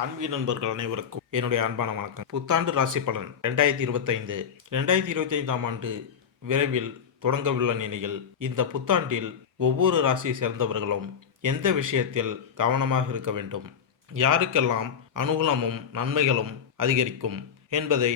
ஆன்மீக நண்பர்கள் அனைவருக்கும் என்னுடைய அன்பான வணக்கம். புத்தாண்டு ராசி பலன் 2025. 2025ஆம் ஆண்டு விரைவில் தொடங்கவுள்ள நிலையில் இந்த புத்தாண்டில் ஒவ்வொரு ராசியை சேர்ந்தவர்களும் எந்த விஷயத்தில் கவனமாக இருக்க வேண்டும், யாருக்கெல்லாம் அனுகூலமும் நன்மைகளும் அதிகரிக்கும் என்பதை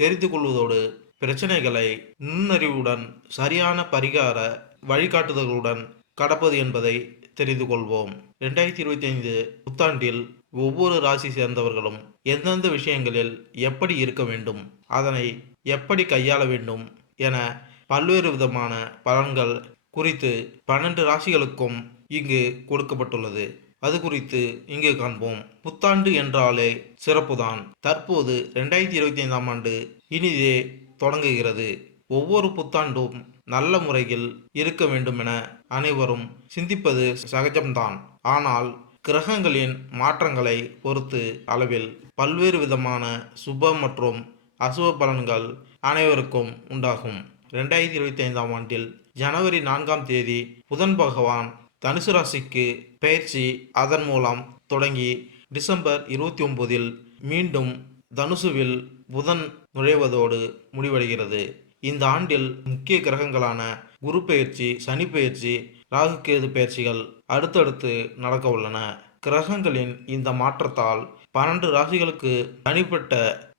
தெரிந்து கொள்வதோடு பிரச்சனைகளை நுண்ணறிவுடன் சரியான பரிகார வழிகாட்டுதல்களுடன் கடப்பது என்பதை தெரிந்து கொள்வோம். 2025 புத்தாண்டில் ஒவ்வொரு ராசி சேர்ந்தவர்களும் எந்தெந்த விஷயங்களில் எப்படி இருக்க வேண்டும், அதனை எப்படி கையாள வேண்டும் என பல்வேறு விதமான பலன்கள் குறித்து 12 ராசிகளுக்கும் இங்கு கொடுக்கப்பட்டுள்ளது. அது குறித்து இங்கு காண்போம். புத்தாண்டு என்றாலே சிறப்புதான். தற்போது 2025ஆம் ஆண்டு இனிதே தொடங்குகிறது. ஒவ்வொரு புத்தாண்டும் நல்ல முறையில் இருக்க வேண்டும் என அனைவரும் சிந்திப்பது சகஜம்தான். ஆனால் கிரகங்களின் மாற்றங்களை பொறுத்து அளவில் பல்வேறு விதமான சுப மற்றும் அசுப பலன்கள் அனைவருக்கும் உண்டாகும். 2025ஆம் ஆண்டில் ஜனவரி 4ஆம் தேதி புதன் பகவான் தனுசு ராசிக்கு பெயர்ச்சி. அதன் மூலம் தொடங்கி டிசம்பர் 29இல் மீண்டும் தனுசுவில் புதன் நுழைவதோடு முடிவடைகிறது. இந்த ஆண்டில் முக்கிய கிரகங்களான குரு பெயர்ச்சி, சனி பெயர்ச்சி, ராகு கேது பெயர்ச்சிகள் அடுத்தடுத்து நடக்க உள்ளன. கிரகங்களின் இந்த மாற்றத்தால் 12 ராசிகளுக்கு தனிப்பட்ட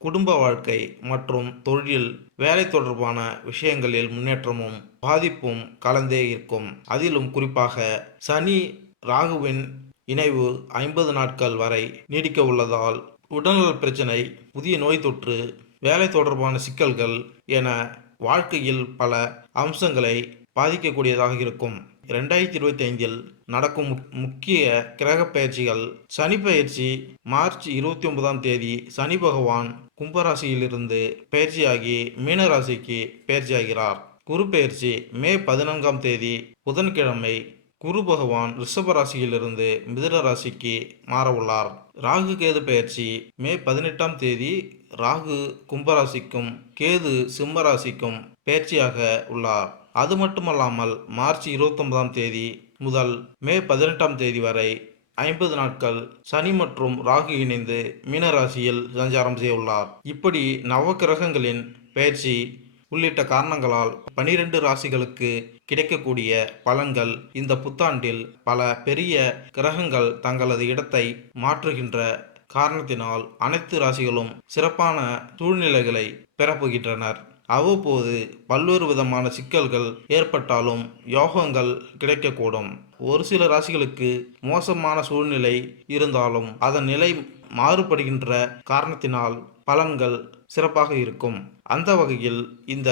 குடும்ப வாழ்க்கை மற்றும் தொழில், வேலை தொடர்பான விஷயங்களில் முன்னேற்றமும் பாதிப்பும் கலந்தே இருக்கும். அதிலும் குறிப்பாக சனி ராகுவின் இணைவு 50 நாட்கள் வரை நீடிக்க உள்ளதால் உடல்நல பிரச்சனை, புதிய நோய் தொற்று, வேலை தொடர்பான சிக்கல்கள் என வாழ்க்கையில் பல அம்சங்களை பாதிக்கக்கூடியதாக இருக்கும். 2025இல் நடக்கும் முக்கிய கிரக பயிற்சிகள். சனி பயிற்சி மார்ச் 29ஆம் தேதி சனி பகவான் கும்பராசியிலிருந்து பயிற்சியாகி மீனராசிக்கு பயிற்சியாகிறார். குரு பயிற்சி மே 14ஆம் தேதி புதன்கிழமை குரு பகவான் ரிஷபராசியிலிருந்து மிதுன ராசிக்கு மாற உள்ளார். ராகு கேது பயிற்சி மே 18ஆம் தேதி ராகு கும்பராசிக்கும் கேது சிம்மராசிக்கும் பயிற்சியாக உள்ளார். அது மட்டுமல்லாமல் மார்ச் 29ஆம் தேதி முதல் மே 18ஆம் தேதி வரை 50 நாட்கள் சனி மற்றும் ராகு இணைந்து மீனராசியில் சஞ்சாரம் செய்ய உள்ளார். இப்படி நவ கிரகங்களின் பயிற்சி உள்ளிட்ட காரணங்களால் 12 ராசிகளுக்கு கிடைக்கக்கூடிய பலன்கள் இந்த புத்தாண்டில் பல பெரிய கிரகங்கள் தங்களது இடத்தை மாற்றுகின்ற காரணத்தினால் அனைத்து ராசிகளும் சிறப்பான சூழ்நிலைகளை பெறப்போகின்றனர். அவ்வப்போது பல்வேறு விதமான சிக்கல்கள் ஏற்பட்டாலும் யோகங்கள் கிடைக்கக்கூடும். ஒரு சில ராசிகளுக்கு மோசமான சூழ்நிலை இருந்தாலும் அதன் நிலை மாறுபடுகின்ற காரணத்தினால் பலன்கள் சிறப்பாக இருக்கும். அந்த வகையில் இந்த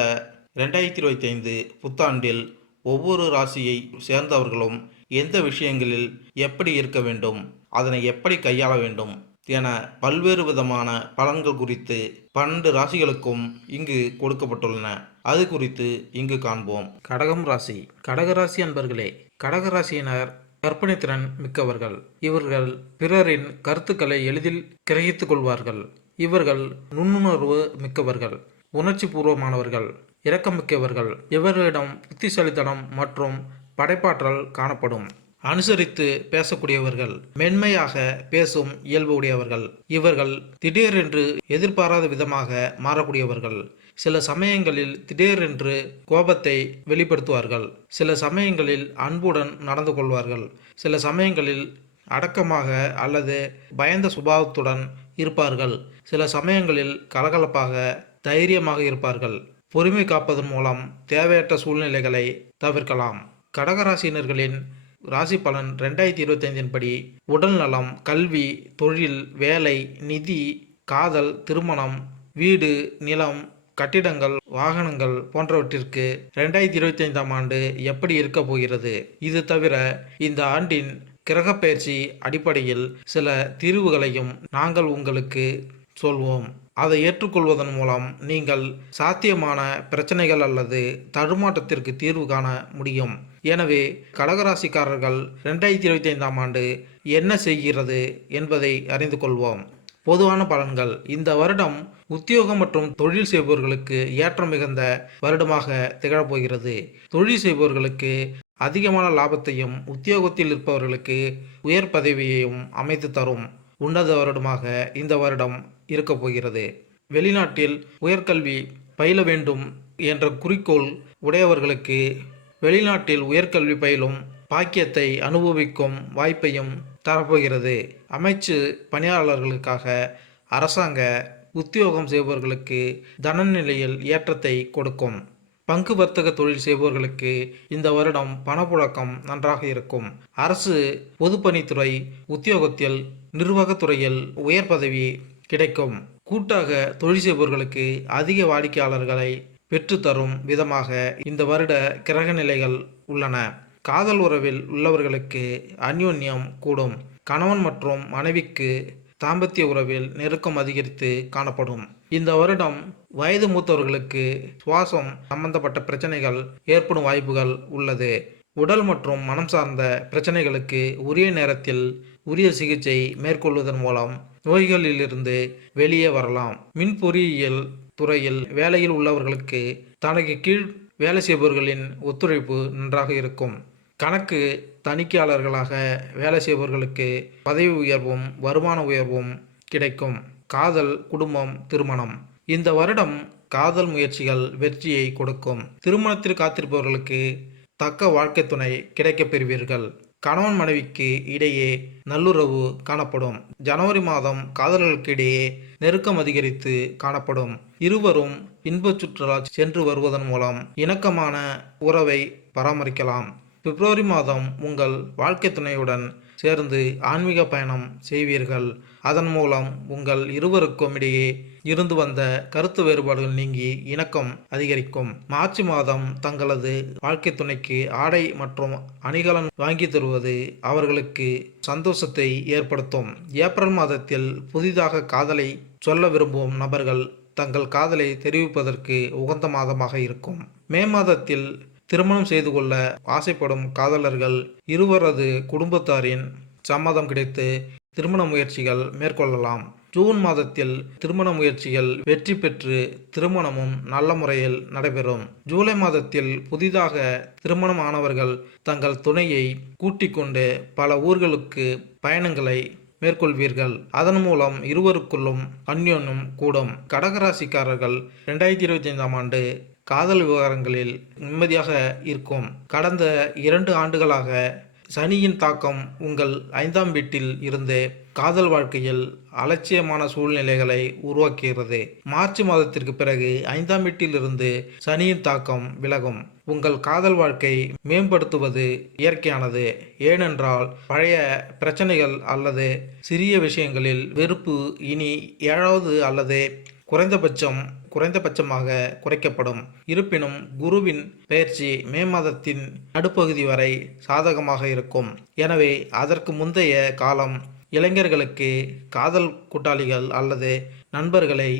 2025 புத்தாண்டில் ஒவ்வொரு ராசியை சேர்ந்தவர்களும் எந்த விஷயங்களில் எப்படி இருக்க வேண்டும், அதனை எப்படி கையாள வேண்டும் என பல்வேறு விதமான பலன்கள் குறித்து 12 ராசிகளுக்கும் இங்கு கொடுக்கப்பட்டுள்ளன. அது குறித்து இங்கு காண்போம். கடகம் ராசி. கடகராசி அன்பர்களே, கடகராசியினர் கற்பனை திறன் மிக்கவர்கள். இவர்கள் பிறரின் கருத்துக்களை எளிதில் கிரகித்துக் கொள்வார்கள். இவர்கள் நுண்ணுணர்வு மிக்கவர்கள், உணர்ச்சி பூர்வமானவர்கள், இரக்கமிக்கவர்கள். இவர்களிடம் புத்திசாலித்தனம் மற்றும் படைப்பாற்றல் காணப்படும். அனுசரித்து பேசக்கூடியவர்கள், மென்மையாக பேசும் இயல்பு உடையவர்கள். இவர்கள் திடீரென்று எதிர்பாராத விதமாக மாறக்கூடியவர்கள். சில சமயங்களில் திடீரென்று கோபத்தை வெளிப்படுத்துவார்கள். சில சமயங்களில் அன்புடன் நடந்து கொள்வார்கள். சில சமயங்களில் அடக்கமாக அல்லது பயந்த சுபாவத்துடன் இருப்பார்கள். சில சமயங்களில் கலகலப்பாக தைரியமாக இருப்பார்கள். பொறுமை காப்பதன் மூலம் தேவையற்ற சூழ்நிலைகளை தவிர்க்கலாம். கடகராசினர்களின் ராசி பலன் 2025 படி உடல் நலம், கல்வி, தொழில், வேலை, நிதி, காதல், திருமணம், வீடு, நிலம், கட்டிடங்கள், வாகனங்கள் போன்றவற்றிற்கு 2025ஆம் ஆண்டு எப்படி இருக்க போகிறது? இது தவிர இந்த ஆண்டின் கிரகப்பெயர்ச்சி அடிப்படையில் சில தீர்வுகளையும் நாங்கள் உங்களுக்கு சொல்வோம். அதை ஏற்றுக்கொள்வதன் மூலம் நீங்கள் சாத்தியமான பிரச்சனைகள் அல்லது தடுமாற்றத்திற்கு தீர்வு காண முடியும். எனவே கடகராசிக்காரர்கள் 2025ஆம் ஆண்டு என்ன செய்கிறது என்பதை அறிந்து கொள்வோம். பொதுவான பலன்கள். இந்த வருடம் உத்தியோகம் மற்றும் தொழில் செய்பவர்களுக்கு ஏற்றம் மிகுந்த வருடமாக திகழப்போகிறது. தொழில் செய்பவர்களுக்கு அதிகமான லாபத்தையும், உத்தியோகத்தில் இருப்பவர்களுக்கு உயர் பதவியையும் அமைத்து தரும். உன்னத வருடமாக இந்த வருடம் இருக்கப் போகிறது. வெளிநாட்டில் உயர்கல்வி பயில வேண்டும் என்ற குறிக்கோள் உடையவர்களுக்கு வெளிநாட்டில் உயர்கல்வி பயிலும் பாக்கியத்தை அனுபவிக்கும் வாய்ப்பையும் தரப்போகிறது. அமைச்சு பணியாளர்களுக்காக அரசாங்க உத்தியோகம் செய்பவர்களுக்கு தனநிலையில் ஏற்றத்தை கொடுக்கும். பங்கு வர்த்தக தொழில் செய்பவர்களுக்கு இந்த வருடம் பணப்புழக்கம் நன்றாக இருக்கும். அரசு பொதுப்பணித்துறை உத்தியோகத்தில் நிர்வாகத்துறையில் உயர் பதவி கிடைக்கும். கூட்டாக தொழில் செய்பவர்களுக்கு அதிக வாடிக்கையாளர்களை பெற்றுத்தரும் விதமாக இந்த வருட கிரக நிலைகள் உள்ளன. காதல் உறவில் உள்ளவர்களுக்கு அந்யோன்யம் கூடும். கணவன் மற்றும் மனைவிக்கு தாம்பத்திய உறவில் நெருக்கம் அதிகரித்து காணப்படும். இந்த வருடம் வயது மூத்தவர்களுக்கு சுவாசம் சம்பந்தப்பட்ட பிரச்சனைகள் ஏற்படும் வாய்ப்புகள் உள்ளது. உடல் மற்றும் மனம் சார்ந்த பிரச்சனைகளுக்கு உரிய நேரத்தில் உரிய சிகிச்சை மேற்கொள்வதன் மூலம் நோய்களிலிருந்து வெளியே வரலாம். மின் பொறியியல் துறையில் வேலையில் உள்ளவர்களுக்கு தனக்கு கீழ் வேலை செய்பவர்களின் ஒத்துழைப்பு நன்றாக இருக்கும். கணக்கு தணிக்கையாளர்களாக வேலை செய்பவர்களுக்கு பதவி உயர்வும் வருமான உயர்வும் கிடைக்கும். காதல், குடும்பம், திருமணம். இந்த வருடம் காதல் முயற்சிகள் வெற்றியை கொடுக்கும். திருமணத்தில் காத்திருப்பவர்களுக்கு தக்க வாழ்க்கை துணை கிடைக்கப் பெறுவீர்கள். கணவன் மனைவிக்கு இடையே நல்லுறவு காணப்படும். ஜனவரி மாதம் காதலர்களுக்கு இடையே நெருக்கம் அதிகரித்து காணப்படும். இருவரும் இன்பச் சுற்றுலா சென்று வருவதன் மூலம் இணக்கமான உறவை பராமரிக்கலாம். பிப்ரவரி மாதம் உங்கள் வாழ்க்கை துணையுடன் சேர்ந்து ஆன்மீக பயணம் செய்வீர்கள். அதன் மூலம் உங்கள் இருவருக்கும் இடையே இருந்து வந்த கருத்து வேறுபாடுகள் நீங்கி இணக்கம் அதிகரிக்கும். மார்ச் மாதம் தங்களது வாழ்க்கை துணைக்கு ஆடை மற்றும் அணிகலன் வாங்கி தருவது அவர்களுக்கு சந்தோஷத்தை ஏற்படுத்தும். ஏப்ரல் மாதத்தில் புதிதாக காதலை சொல்ல விரும்பும் நபர்கள் தங்கள் காதலை தெரிவிப்பதற்கு உகந்த மாதமாக இருக்கும். மே மாதத்தில் திருமணம் செய்து கொள்ள ஆசைப்படும் காதலர்கள் இருவரது குடும்பத்தாரின் சம்மதம் கிடைத்து திருமண முயற்சிகள் மேற்கொள்ளலாம். ஜூன் மாதத்தில் திருமண முயற்சிகள் வெற்றி பெற்று திருமணமும் நல்ல முறையில் நடைபெறும். ஜூலை மாதத்தில் புதிதாக திருமணம் ஆனவர்கள் தங்கள் துணையை கூட்டிக் கொண்டு பல ஊர்களுக்கு பயணங்களை மேற்கொள்வீர்கள். அதன் மூலம் இருவருக்குள்ளும் அந்யோன்யம் கூடும். கடகராசிக்காரர்கள் 2025ஆம் ஆண்டு காதல் விவகாரங்களில் நிம்மதியாக இருக்கும். கடந்த 2 ஆண்டுகளாக சனியின் தாக்கம் உங்கள் 5ஆம் வீட்டில் இருந்து காதல் வாழ்க்கையில் அலட்சியமான சூழ்நிலைகளை உருவாக்குகிறது. மார்ச் மாதத்திற்கு பிறகு 5ஆம் வீட்டில் இருந்து சனியின் தாக்கம் விலகும். உங்கள் காதல் வாழ்க்கை மேம்படுத்துவது இயற்கையானது. ஏனென்றால் பழைய பிரச்சனைகள் அல்லது சிறிய விஷயங்களில் வெறுப்பு இனி 7வது அல்லது குறைந்தபட்சமாக குறைக்கப்படும். இருப்பினும் குருவின் பெயர்ச்சி மே மாதத்தின் நடுப்பகுதி வரை சாதகமாக இருக்கும். எனவே அதற்கு முந்தைய காலம் இளைஞர்களுக்கு காதல் கூட்டாளிகள் அல்லது நண்பர்களை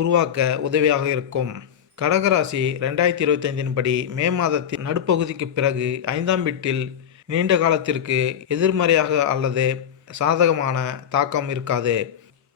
உருவாக்க உதவியாக இருக்கும். கடகராசி 2025 படி மே மாதத்தின் நடுப்பகுதிக்கு பிறகு 5ஆம் வீட்டில் நீண்ட காலத்திற்கு எதிர்மறையாக அல்லது சாதகமான தாக்கம் இருக்காது.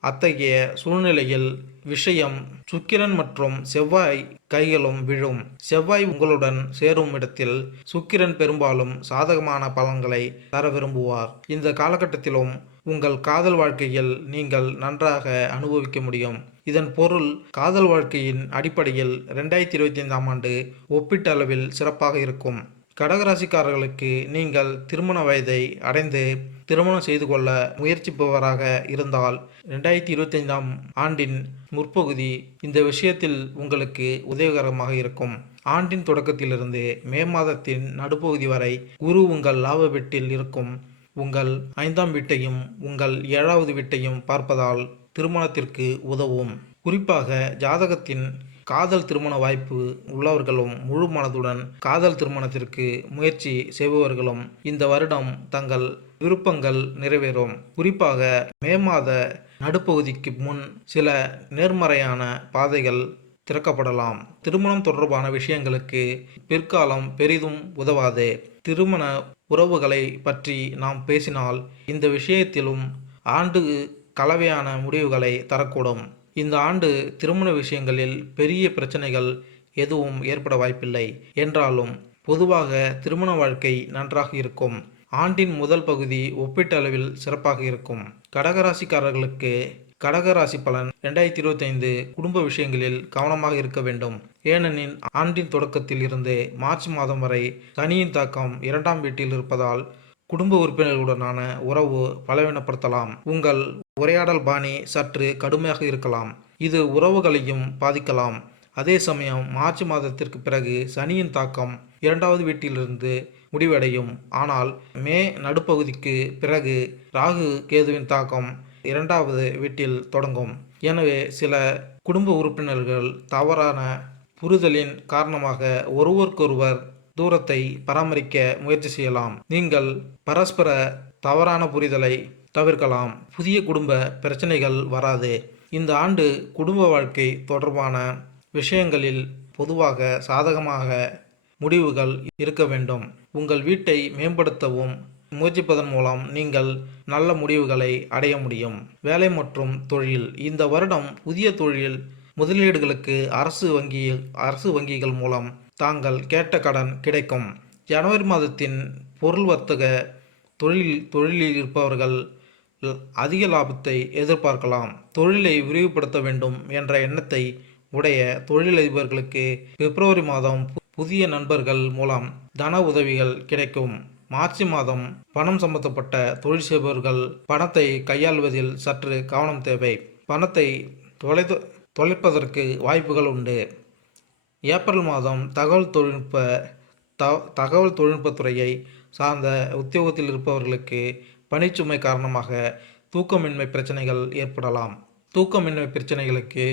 அத்தகைய சூழ்நிலையில் விஷயம் சுக்கிரன் மற்றும் செவ்வாய் கைகளும் விழும். செவ்வாய் உங்களுடன் சேரும் இடத்தில் சுக்கிரன் பெரும்பாலும் சாதகமான பலன்களை தர விரும்புவார். இந்த காலகட்டத்திலும் உங்கள் காதல் வாழ்க்கையில் நீங்கள் நன்றாக அனுபவிக்க முடியும். இதன் பொருள் காதல் வாழ்க்கையின் அடிப்படையில் 2025ஆம் ஆண்டு ஒப்பீட்டளவில் சிறப்பாக இருக்கும். கடகராசிக்காரர்களுக்கு நீங்கள் திருமண வயதை அடைந்து திருமணம் செய்து கொள்ள முயற்சிப்பவராக இருந்தால் 2025ஆம் ஆண்டின் முற்பகுதி இந்த விஷயத்தில் உங்களுக்கு உதவிகரமாக இருக்கும். ஆண்டின் தொடக்கத்திலிருந்து மே மாதத்தின் நடுப்பகுதி வரை குரு உங்கள் லாப வீட்டில் இருக்கும். உங்கள் 5ஆம் வீட்டையும் உங்கள் 7வது வீட்டையும் பார்ப்பதால் திருமணத்திற்கு உதவும். குறிப்பாக ஜாதகத்தின் காதல் திருமண வாய்ப்பு உள்ளவர்களும் முழு மனதுடன் காதல் திருமணத்திற்கு முயற்சி செய்பவர்களும் இந்த வருடம் தங்கள் விருப்பங்கள் நிறைவேறும். குறிப்பாக மே மாத நடுப்பகுதிக்கு முன் சில நேர்மறையான பாதைகள் திறக்கப்படலாம். திருமணம் தொடர்பான விஷயங்களுக்கு பிற்காலம் பெரிதும் உதவாது. திருமண உறவுகளை பற்றி நாம் பேசினால் இந்த விஷயத்திலும் ஆண்டு கலவையான முடிவுகளை தரக்கூடும். இந்த ஆண்டு திருமண விஷயங்களில் பெரிய பிரச்சனைகள் எதுவும் ஏற்பட வாய்ப்பில்லை என்றாலும் பொதுவாக திருமண வாழ்க்கை நன்றாக இருக்கும். ஆண்டின் முதல் பகுதி ஒப்பீட்டளவில் சிறப்பாக இருக்கும். கடகராசிக்காரர்களுக்கு கடகராசி பலன் 2025 குடும்ப விஷயங்களில் கவனமாக இருக்க வேண்டும். ஏனெனில் ஆண்டின் தொடக்கத்தில் இருந்து மார்ச் மாதம் வரை சனியின் தாக்கம் 2ஆம் வீட்டில் இருப்பதால் குடும்ப உறுப்பினர்களுடனான உறவு பலவீனப்படுத்தலாம். உங்கள் உரையாடல் பாணி சற்று கடுமையாக இருக்கலாம். இது உறவுகளையும் பாதிக்கலாம். அதே சமயம் மார்ச் மாதத்திற்கு பிறகு சனியின் தாக்கம் 2வது வீட்டிலிருந்து முடிவடையும். ஆனால் மே நடுப்பகுதிக்கு பிறகு ராகு கேதுவின் தாக்கம் 2வது வீட்டில் தொடங்கும். எனவே சில குடும்ப உறுப்பினர்கள் தவறான புரிதலின் காரணமாக ஒருவருக்கொருவர் தூரத்தை பராமரிக்க முயற்சி செய்யலாம். நீங்கள் பரஸ்பர தவறான புரிதலை தவிர்க்கலாம். புதிய குடும்ப பிரச்சனைகள் வராது. இந்த ஆண்டு குடும்ப வாழ்க்கை தொடர்பான விஷயங்களில் பொதுவாக சாதகமாக முடிவுகள் இருக்க வேண்டும். உங்கள் வீட்டை மேம்படுத்தவும் முயற்சிப்பதன் மூலம் நீங்கள் நல்ல முடிவுகளை அடைய முடியும். வேலை மற்றும் தொழில். இந்த வருடம் புதிய தொழில் முதலீடுகளுக்கு அரசு வங்கிகள் மூலம் தாங்கள் கேட்ட கடன் கிடைக்கும். ஜனவரி மாதத்தின் பொருள் வர்த்தக தொழிலில் இருப்பவர்கள் அதிக லாபத்தை எதிர்பார்க்கலாம். தொழிலை விரிவுபடுத்த வேண்டும் என்ற எண்ணத்தை உடைய தொழிலதிபர்களுக்கு பிப்ரவரி மாதம் புதிய நண்பர்கள் மூலம் தன உதவிகள் கிடைக்கும். மார்ச் மாதம் பணம் சம்பந்தப்பட்ட தொழில் செய்பவர்கள் பணத்தை கையாள்வதில் சற்று கவனம் தேவை. பணத்தை தொலைப்பதற்கு வாய்ப்புகள் உண்டு. ஏப்ரல் மாதம் தகவல் தொழில்நுட்பத்துறையை சார்ந்த உத்தியோகத்தில் இருப்பவர்களுக்கு பணிச்சுமை காரணமாக தூக்கமின்மை பிரச்சனைகள் ஏற்படலாம். தூக்கமின்மை பிரச்சனைகளுக்கு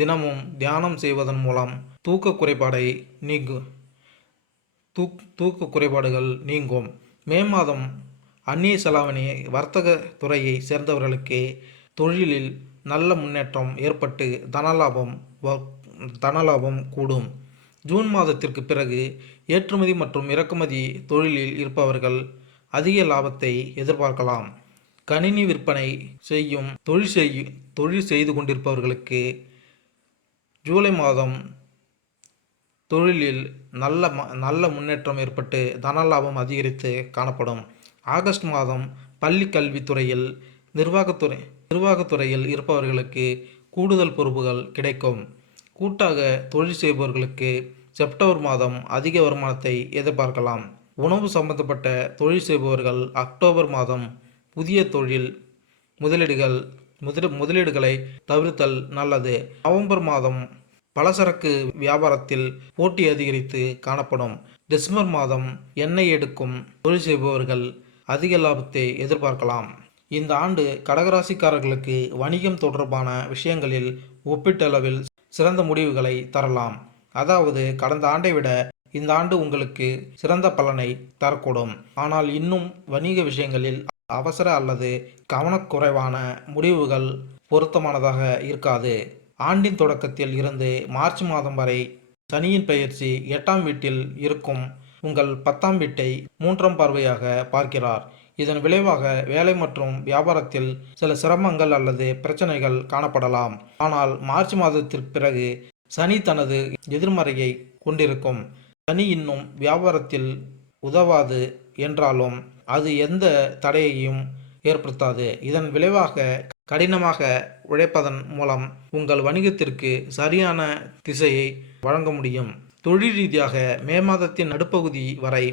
தினமும் தியானம் செய்வதன் மூலம் தூக்க குறைபாடுகள் நீங்கும். மே மாதம் அந்நிய செலாவணி வர்த்தக துறையை சேர்ந்தவர்களுக்கு தொழிலில் நல்ல முன்னேற்றம் ஏற்பட்டு தனலாபம் கூடும். ஜூன் மாதத்திற்கு பிறகு ஏற்றுமதி மற்றும் இறக்குமதி தொழிலில் இருப்பவர்கள் அதிக லாபத்தை எதிர்பார்க்கலாம். கணினி விற்பனை செய்யும் தொழில் செய்து கொண்டிருப்பவர்களுக்கு ஜூலை மாதம் தொழிலில் நல்ல முன்னேற்றம் ஏற்பட்டு தனலாபம் அதிகரித்து காணப்படும். ஆகஸ்ட் மாதம் பள்ளி கல்வித்துறையில் நிர்வாகத்துறையில் இருப்பவர்களுக்கு கூடுதல் பொறுப்புகள் கிடைக்கும். கூட்டாக தொழில் செய்பவர்களுக்கு செப்டம்பர் மாதம் அதிக வருமானத்தை எதிர்பார்க்கலாம். உணவு சம்பந்தப்பட்ட தொழில் செய்பவர்கள் அக்டோபர் மாதம் புதிய தொழில் முதலீடுகளை தவிர்த்தல் நல்லது. நவம்பர் மாதம் பலசரக்கு வியாபாரத்தில் போட்டி அதிகரித்து காணப்படும். டிசம்பர் மாதம் எண்ணெய் எடுக்கும் தொழில் செய்பவர்கள் அதிக லாபத்தை எதிர்பார்க்கலாம். இந்த ஆண்டு கடகராசிக்காரர்களுக்கு வணிகம் தொடர்பான விஷயங்களில் ஒப்பீட்டளவில் சிறந்த முடிவுகளை தரலாம். அதாவது கடந்த ஆண்டை விட இந்த ஆண்டு உங்களுக்கு சிறந்த பலனை தரக்கூடும். ஆனால் இன்னும் வணிக விஷயங்களில் அவசர அல்லது கவனக்குறைவான முடிவுகள் பொருத்தமானதாக இருக்காது. ஆண்டின் தொடக்கத்தில் இருந்து மார்ச் மாதம் வரை சனியின் பெயர்ச்சி 8ஆம் வீட்டில் இருக்கும் உங்கள் 10ஆம் வீட்டை 3ஆம் பார்வையாக பார்க்கிறார். இதன் விளைவாக வேலை மற்றும் வியாபாரத்தில் சில சிரமங்கள் அல்லது பிரச்சனைகள் காணப்படலாம். ஆனால் மார்ச் மாதத்திற்கு பிறகு சனி தனது எதிர்மறையை கொண்டிருக்கும். சனி இன்னும் வியாபாரத்தில் உதவாது என்றாலும் அது எந்த தடையையும் ஏற்படுத்தாது. இதன் விளைவாக கடினமாக உழைப்பதன் மூலம் உங்கள் வணிகத்திற்கு சரியான திசையை வழங்க முடியும். தொழில் ரீதியாக மே மாதத்தின் நடுப்பகுதி வரை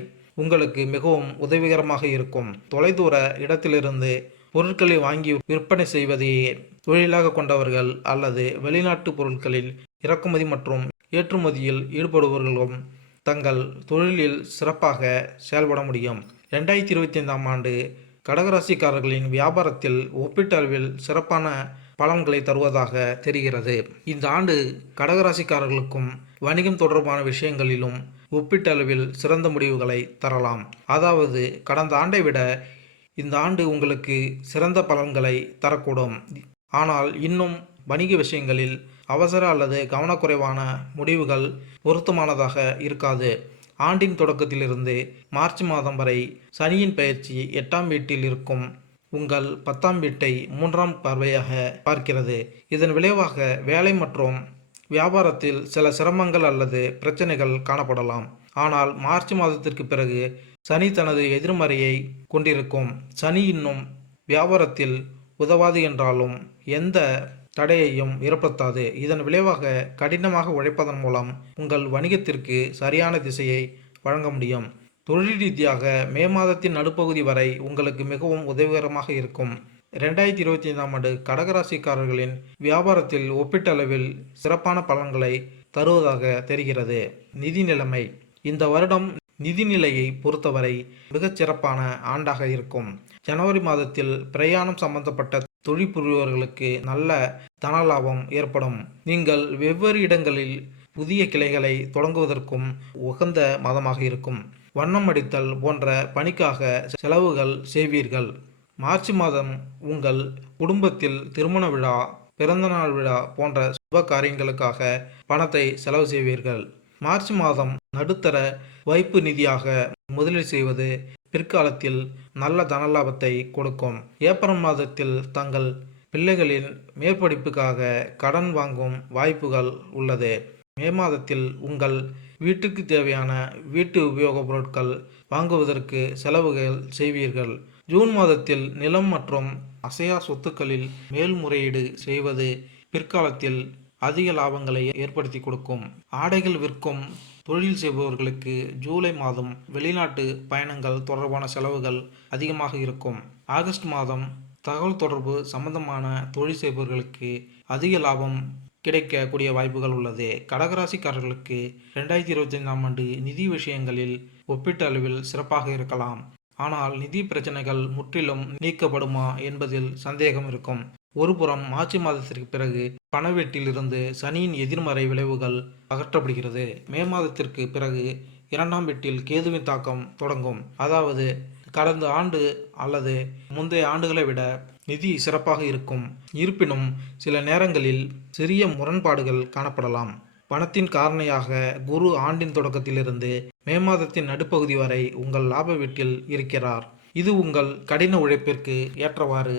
உங்களுக்கு மிகவும் உதவிகரமாக இருக்கும். தொலைதூர இடத்திலிருந்து பொருட்களை வாங்கி விற்பனை செய்வதையே தொழிலாக கொண்டவர்கள் அல்லது வெளிநாட்டு பொருட்களில் இறக்குமதி மற்றும் ஏற்றுமதியில் ஈடுபடுபவர்களும் தங்கள் தொழிலில் சிறப்பாக செயல்பட முடியும். 2025ஆம் ஆண்டு கடகராசிக்காரர்களின் வியாபாரத்தில் ஒப்பீட்டளவில் சிறப்பான பலன்களை தருவதாக தெரிகிறது. இந்த ஆண்டு கடகராசிக்காரர்களுக்கும் வணிகம் தொடர்பான விஷயங்களிலும் ஒப்பீட்டளவில் சிறந்த முடிவுகளை தரலாம். அதாவது கடந்த ஆண்டை விட இந்த ஆண்டு உங்களுக்கு சிறந்த பலன்களை தரக்கூடும். ஆனால் இன்னும் வணிக விஷயங்களில் அவசர அல்லது கவனக்குறைவான முடிவுகள் பொருத்தமானதாக இருக்காது. ஆண்டின் தொடக்கத்திலிருந்து மார்ச் மாதம் வரை சனியின் பெயர்ச்சி 8ஆம் வீட்டில் இருக்கும் உங்கள் 10ஆம் வீட்டை 3ஆம் பார்வையாக பார்க்கிறது. இதன் விளைவாக வேலை மற்றும் வியாபாரத்தில் சில சிரமங்கள் அல்லது பிரச்சனைகள் காணப்படலாம். ஆனால் மார்ச் மாதத்திற்கு பிறகு சனி தனது எதிர்மறையை கொண்டிருக்கும். சனி இன்னும் வியாபாரத்தில் உதவாது என்றாலும் எந்த தடையையும் ஏற்படுத்தாது. இதன் விளைவாக கடினமாக உழைப்பதன் மூலம் உங்கள் வணிகத்திற்கு சரியான திசையை வழங்க முடியும். தொழில் ரீதியாக மே மாதத்தின் நடுப்பகுதி வரை உங்களுக்கு மிகவும் உதவிகரமாக இருக்கும். 2025ஆம் ஆண்டு கடகராசிக்காரர்களின் வியாபாரத்தில் ஒப்பீட்டளவில் சிறப்பான பலன்களை தருவதாக தெரிகிறது. நிதி நிலைமை: இந்த வருடம் நிதிநிலையை பொறுத்தவரை மிகச் சிறப்பான ஆண்டாக இருக்கும். ஜனவரி மாதத்தில் பிரயாணம் சம்பந்தப்பட்ட தொழில் புரிபவர்களுக்கு நல்ல தனலாபம் ஏற்படும். நீங்கள் வெவ்வேறு இடங்களில் புதிய கிளைகளை தொடங்குவதற்கும் உகந்த மாதமாக இருக்கும். வண்ணம் அடித்தல் போன்ற பணிக்காக செலவுகள் செய்வீர்கள். மார்ச் மாதம் உங்கள் குடும்பத்தில் திருமண விழா, பிறந்தநாள் விழா போன்ற சுப காரியங்களுக்காக பணத்தை செலவு செய்வீர்கள். மார்ச் மாதம் நடுத்தர வைப்பு நிதியாக முதலீடு செய்வது பிற்காலத்தில் நல்ல தனலாபத்தை கொடுக்கும். ஏப்ரல் மாதத்தில் தங்கள் பிள்ளைகளின் மேற்படிப்புக்காக கடன் வாங்கும் வாய்ப்புகள் உள்ளது. மே மாதத்தில் உங்கள் வீட்டுக்கு தேவையான வீட்டு உபயோகப் பொருட்கள் வாங்குவதற்கு செலவுகள் செய்வீர்கள். ஜூன் மாதத்தில் நிலம் மற்றும் அசையா சொத்துக்களில் மேல்முறையீடு செய்வது பிற்காலத்தில் அதிக லாபங்களை ஏற்படுத்தி கொடுக்கும். ஆடைகள் விற்கும் தொழில் செய்பவர்களுக்கு ஜூலை மாதம் வெளிநாட்டு பயணங்கள் தொடர்பான செலவுகள் அதிகமாக இருக்கும். ஆகஸ்ட் மாதம் தகவல் தொடர்பு சம்பந்தமான தொழில் செய்பவர்களுக்கு அதிக லாபம் கிடைக்கக்கூடிய வாய்ப்புகள் உள்ளது. கடகராசிக்காரர்களுக்கு 2025ஆம் ஆண்டு நிதி விஷயங்களில் ஒப்பீட்டு அளவில் சிறப்பாக இருக்கலாம். ஆனால் நிதி பிரச்சனைகள் முற்றிலும் நீக்கப்படுமா என்பதில் சந்தேகம் இருக்கும். ஒருபுறம் மார்ச் மாதத்திற்கு பிறகு பணவீட்டிலிருந்து சனியின் எதிர்மறை விளைவுகள் அகற்றப்படுகிறது. மே மாதத்திற்கு பிறகு 2ஆம் வீட்டில் கேதுவின் தாக்கம் தொடங்கும். அதாவது கடந்த ஆண்டு அல்லது முந்தைய ஆண்டுகளை விட நிதி சிறப்பாக இருக்கும். இருப்பினும் சில நேரங்களில் சிறிய முரண்பாடுகள் காணப்படலாம். பணத்தின் காரணியாக குரு ஆண்டின் தொடக்கத்திலிருந்து மே மாதத்தின் நடுப்பகுதி வரை உங்கள் லாப வீட்டில் இருக்கிறார். இது உங்கள் கடின உழைப்பிற்கு ஏற்றவாறு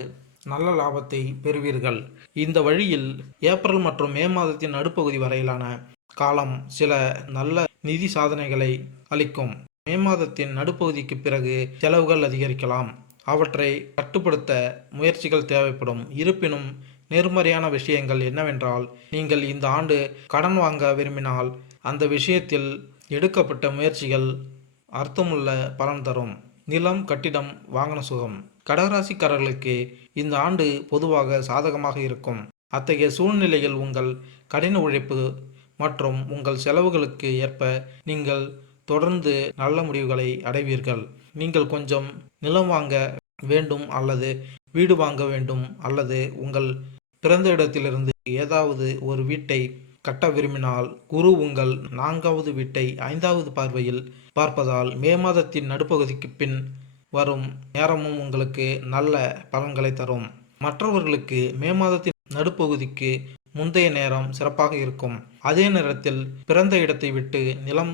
நல்ல லாபத்தை பெறுவீர்கள். இந்த வழியில் ஏப்ரல் மற்றும் மே மாதத்தின் நடுப்பகுதி வரையிலான காலம் சில நல்ல நிதி சாதனைகளை அளிக்கும். மே மாதத்தின் நடுப்பகுதிக்கு பிறகு செலவுகள் அதிகரிக்கலாம். அவற்றை கட்டுப்படுத்த முயற்சிகள் தேவைப்படும். இருப்பினும் நேர்மறையான விஷயங்கள் என்னவென்றால், நீங்கள் இந்த ஆண்டு கடன் வாங்க விரும்பினால் அந்த விஷயத்தில் எடுக்கப்பட்ட முயற்சிகள் அர்த்தமுள்ள பலன் தரும். நிலம், கட்டிடம், வாகன சுகம்: கடகராசிக்காரர்களுக்கு இந்த ஆண்டு பொதுவாக சாதகமாக இருக்கும். அத்தகைய சூழ்நிலையில் உங்கள் கடின உழைப்பு மற்றும் உங்கள் செலவுகளுக்கு ஏற்ப நீங்கள் தொடர்ந்து நல்ல முடிவுகளை அடைவீர்கள். நீங்கள் கொஞ்சம் நிலம் வாங்க வேண்டும் அல்லது வீடு வாங்க வேண்டும் அல்லது உங்கள் பிறந்த இடத்திலிருந்து ஏதாவது ஒரு வீட்டை கட்ட விரும்பினால் குரு உங்கள் 4வது வீட்டை 5வது பார்வையில் பார்ப்பதால் மே மாதத்தின் நடுப்பகுதிக்கு பின் வரும் நேரமும் உங்களுக்கு நல்ல பலன்களை தரும். மற்றவர்களுக்கு மே மாதத்தின் நடுப்பகுதிக்கு முந்தைய நேரம் சிறப்பாக இருக்கும். அதே நேரத்தில் பிறந்த இடத்தை விட்டு நிலம்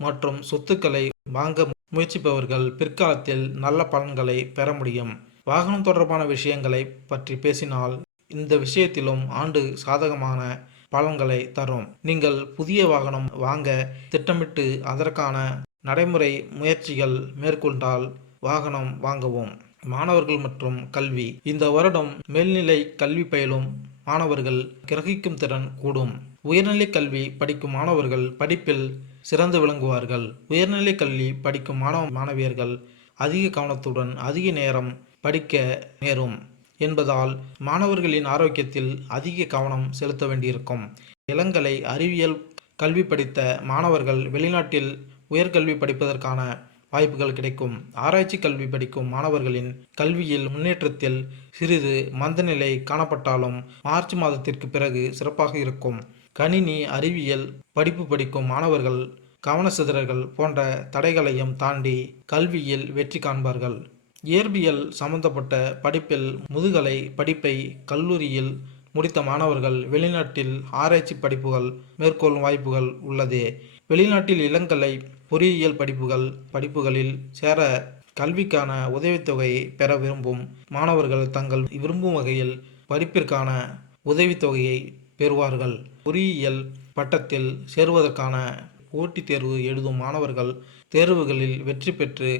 மற்றும் சொத்துக்களை வாங்க முயற்சிப்பவர்கள் பிற்காலத்தில் நல்ல பலன்களை பெற முடியும். வாகனம் தொடர்பான விஷயங்களை பற்றி பேசினால் இந்த விஷயத்திலும் ஆண்டு சாதகமான பலன்களை தரும். நீங்கள் புதிய வாகனம் வாங்க திட்டமிட்டு அதற்கான நடைமுறை முயற்சிகள் மேற்கொண்டால் வாகனம் வாங்கவும். மாணவர்கள் மற்றும் கல்வி: இந்த வருடம் மேல்நிலை கல்வி பயிலும் மாணவர்கள் கிரகிக்கும் திறன் கூடும். உயர்நிலை கல்வி படிக்கும் மாணவர்கள் படிப்பில் சிறந்து விளங்குவார்கள். உயர்நிலை கல்வி படிக்கும் மாணவியர்கள் அதிக கவனத்துடன் அதிக நேரம் படிக்க நேரும் என்பதால் மாணவர்களின் ஆரோக்கியத்தில் அதிக கவனம் செலுத்த வேண்டியிருக்கும். இளங்கலை அறிவியல் கல்வி படித்த மாணவர்கள் வெளிநாட்டில் உயர்கல்வி படிப்பதற்கான வாய்ப்புகள் கிடைக்கும். ஆராய்ச்சி கல்வி படிக்கும் மாணவர்களின் கல்வியில் முன்னேற்றத்தில் சிறிது மந்தநிலை காணப்பட்டாலும் மார்ச் மாதத்திற்கு பிறகு சிறப்பாக இருக்கும். கணினி அறிவியல் படிப்பு படிக்கும் மாணவர்கள் கவனச்சிதறல்கள் போன்ற தடைகளையும் தாண்டி கல்வியில் வெற்றி காண்பார்கள். இயற்பியல் சம்பந்தப்பட்ட படிப்பில் முதுகலை படிப்பை கல்லூரியில் முடித்த மாணவர்கள் வெளிநாட்டில் ஆராய்ச்சி படிப்புகள் மேற்கொள்ளும் வாய்ப்புகள் உள்ளது. வெளிநாட்டில் இளங்கலை பொறியியல் படிப்புகளில் சேர கல்விக்கான உதவித்தொகையை பெற விரும்பும் மாணவர்கள் தங்கள் விரும்பும் வகையில் படிப்பிற்கான உதவித்தொகையை பெறுவார்கள். பொறியியல் பட்டத்தில் சேருவதற்கான போட்டித் தேர்வு எழுதும் மாணவர்கள் தேர்வுகளில் வெற்றி பெற்று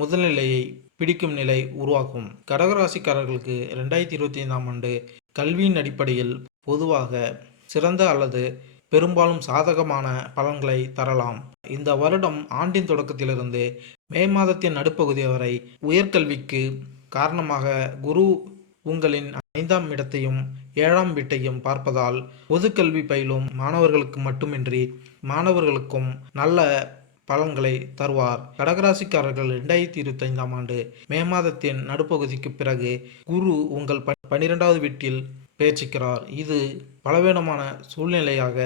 முதல்நிலையை பிடிக்கும் நிலை உருவாகும். கடகராசிக்காரர்களுக்கு 2025ஆம் ஆண்டு கல்வியின் அடிப்படையில் பொதுவாக சிறந்த அல்லது பெரும்பாலும் சாதகமான பலன்களை தரலாம். இந்த வருடம் ஆண்டின் தொடக்கத்திலிருந்து மே மாதத்தின் நடுப்பகுதி வரை உயர்கல்விக்கு காரணமாக குரு உங்களின் 5ஆம் இடத்தையும் 7ஆம் வீட்டையும் பார்ப்பதால் பொதுக்கல்வி பயிலும் மாணவர்களுக்கு மட்டுமின்றி மாணவர்களுக்கும் நல்ல பலன்களை தருவார். கடகராசிக்காரர்கள் 2025ஆம் ஆண்டு மே மாதத்தின் நடுப்பகுதிக்கு பிறகு குரு உங்கள் 12வது வீட்டில் பேச்சிக்கிறார். இது பலவீனமான சூழ்நிலையாக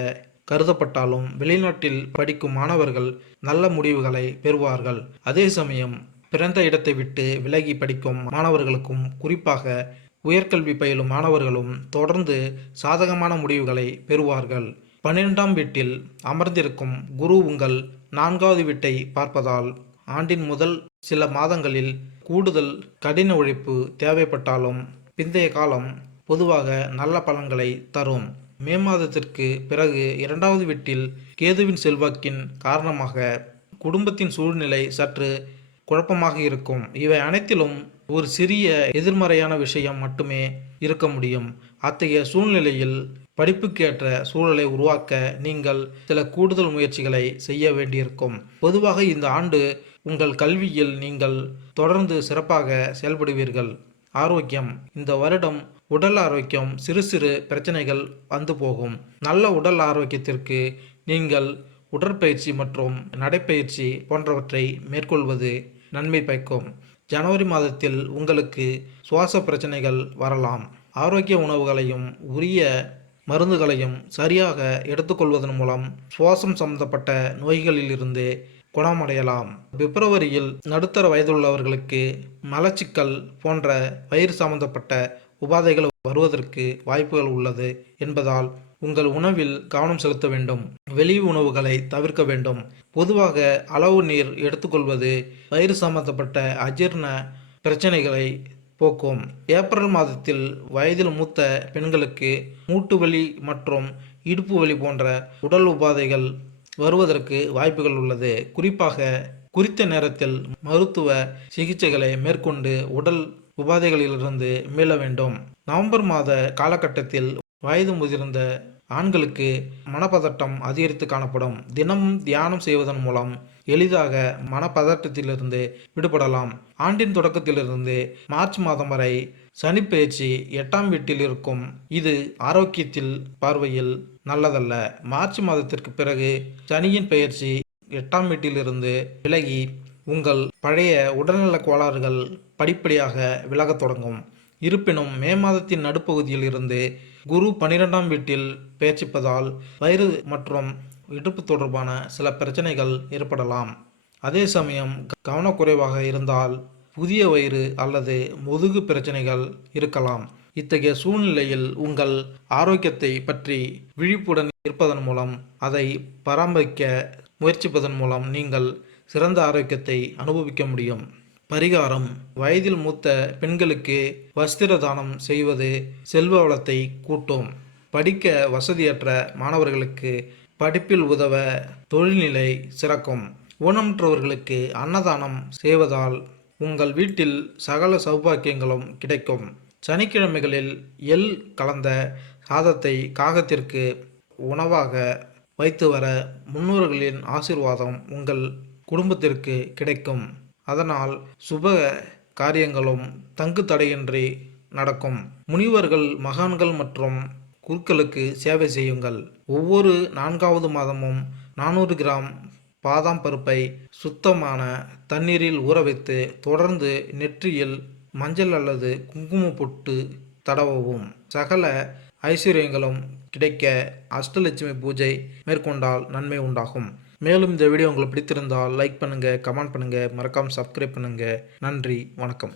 கருதப்பட்டாலும் வெளிநாட்டில் படிக்கும் மாணவர்கள் நல்ல முடிவுகளை பெறுவார்கள். அதே சமயம் பிறந்த இடத்தை விட்டு விலகி படிக்கும் மாணவர்களுக்கும் குறிப்பாக உயர்கல்வி பயிலும் மாணவர்களும் தொடர்ந்து சாதகமான முடிவுகளை பெறுவார்கள். 12ஆம் வீட்டில் அமர்ந்திருக்கும் குரு உங்கள் 4வது வீட்டை பார்ப்பதால் ஆண்டின் முதல் சில மாதங்களில் கூடுதல் கடின உழைப்பு தேவைப்பட்டாலும் பிந்தைய காலம் பொதுவாக நல்ல பலன்களை தரும். மே மாதத்திற்கு பிறகு 2வது வீட்டில் கேதுவின் செல்வாக்கின் காரணமாக குடும்பத்தின் சூழ்நிலை சற்று குழப்பமாக இருக்கும். இவை அனைத்திலும் ஒரு சிறிய எதிர்மறையான விஷயம் மட்டுமே இருக்க முடியும். அத்தகைய சூழ்நிலையில் படிப்புக்கேற்ற சூழலை உருவாக்க நீங்கள் சில கூடுதல் முயற்சிகளை செய்ய வேண்டியிருக்கும். பொதுவாக இந்த ஆண்டு உங்கள் கல்வியில் நீங்கள் தொடர்ந்து சிறப்பாக செயல்படுவீர்கள். ஆரோக்கியம்: இந்த வருடம் உடல் ஆரோக்கியம் சிறு சிறு பிரச்சனைகள் வந்து போகும். நல்ல உடல் ஆரோக்கியத்திற்கு நீங்கள் உடற்பயிற்சி மற்றும் நடைப்பயிற்சி போன்றவற்றை மேற்கொள்வது நன்மை பயக்கும். ஜனவரி மாதத்தில் உங்களுக்கு சுவாச பிரச்சனைகள் வரலாம். ஆரோக்கிய உணவுகளையும் உரிய மருந்துகளையும் சரியாக எடுத்துக்கொள்வதன் மூலம் சுவாசம் சம்பந்தப்பட்ட நோய்களிலிருந்து குணமடையலாம். பிப்ரவரியில் நடுத்தர வயதுள்ளவர்களுக்கு மலச்சிக்கல் போன்ற வயிறு சம்பந்தப்பட்ட உபாதைகள் வருவதற்கு வாய்ப்புகள் உள்ளது என்பதால் உங்கள் உணவில் கவனம் செலுத்த வேண்டும். வெளி உணவுகளை தவிர்க்க வேண்டும். பொதுவாக அளவு நீர் எடுத்துக்கொள்வது வயிறு சம்பந்தப்பட்ட அஜீரண பிரச்சனைகளை போக்கும். ஏப்ரல் மாதத்தில் வயதில் மூத்த பெண்களுக்கு மூட்டு வலி மற்றும் இடுப்பு வலி போன்ற உடல் உபாதைகள் வருவதற்கு வாய்ப்புகள் உள்ளது. குறிப்பாக குறித்த நேரத்தில் மருத்துவ சிகிச்சைகளை மேற்கொண்டு உடல் உபாதைகளிலிருந்து மீள வேண்டும். நவம்பர் மாத காலகட்டத்தில் வயது முதிர்ந்த ஆண்களுக்கு மனப்பதட்டம் அதிகரித்து காணப்படும். தினமும் தியானம் செய்வதன் மூலம் எளிதாக மனப்பதட்டத்திலிருந்து விடுபடலாம். ஆண்டின் தொடக்கத்திலிருந்து மார்ச் மாதம் வரை சனிப்பெயர்ச்சி 8ஆம் வீட்டில் இருக்கும். இது ஆரோக்கியத்தில் பார்வையில் நல்லதல்ல. மார்ச் மாதத்திற்கு பிறகு சனியின் பெயர்ச்சி 8ஆம் வீட்டிலிருந்து விலகி உங்கள் பழைய உடல்நல கோளாறுகள் படிப்படியாக விலகத் தொடங்கும். இருப்பினும் மே மாதத்தின் நடுப்பகுதியில் இருந்து குரு 12ஆம் வீட்டில் பெயர்ச்சிப்பதால் வயிறு மற்றும் இடுப்பு தொடர்பான சில பிரச்சனைகள் ஏற்படலாம். அதே சமயம் கவனக்குறைவாக இருந்தால் புதிய வயிறு அல்லது முதுகு பிரச்சனைகள் இருக்கலாம். இத்தகைய சூழ்நிலையில் உங்கள் ஆரோக்கியத்தை பற்றி விழிப்புடன் இருப்பதன் மூலம் அதை பராமரிக்க முயற்சிப்பதன் மூலம் நீங்கள் சிறந்த ஆரோக்கியத்தை அனுபவிக்க முடியும். பரிகாரம்: வயதில் மூத்த பெண்களுக்கு வஸ்திர தானம் செய்வது செல்வ வளத்தை கூட்டும். படிக்க வசதியற்ற மாணவர்களுக்கு படிப்பில் உதவ தொழில்நிலை சிறக்கும். ஊனமுற்றவர்களுக்கு அன்னதானம் செய்வதால் உங்கள் வீட்டில் சகல சௌபாக்கியங்களும் கிடைக்கும். சனிக்கிழமைகளில் எள் கலந்த சாதத்தை காகத்திற்கு உணவாக வைத்து வர முன்னோர்களின் ஆசீர்வாதம் உங்கள் குடும்பத்திற்கு கிடைக்கும். அதனால் சுப காரியங்களும் தங்கு தடையின்றி நடக்கும். முனிவர்கள், மகான்கள் மற்றும் குருக்களுக்கு சேவை செய்யுங்கள். ஒவ்வொரு 4வது மாதமும் 400 கிராம் பாதாம் பருப்பை சுத்தமான தண்ணீரில் ஊற வைத்து தொடர்ந்து நெற்றியில் மஞ்சள் அல்லது குங்குமம் போட்டு தடவவும். சகல ஐஸ்வர்யங்களும் கிடைக்க அஷ்டலட்சுமி பூஜை மேற்கொண்டால் நன்மை உண்டாகும். மேலும் இந்த வீடியோ உங்களுக்கு பிடித்திருந்தால் லைக் பண்ணுங்கள், கமெண்ட் பண்ணுங்கள், மறக்காமல் சப்ஸ்கிரைப் பண்ணுங்கள். நன்றி, வணக்கம்.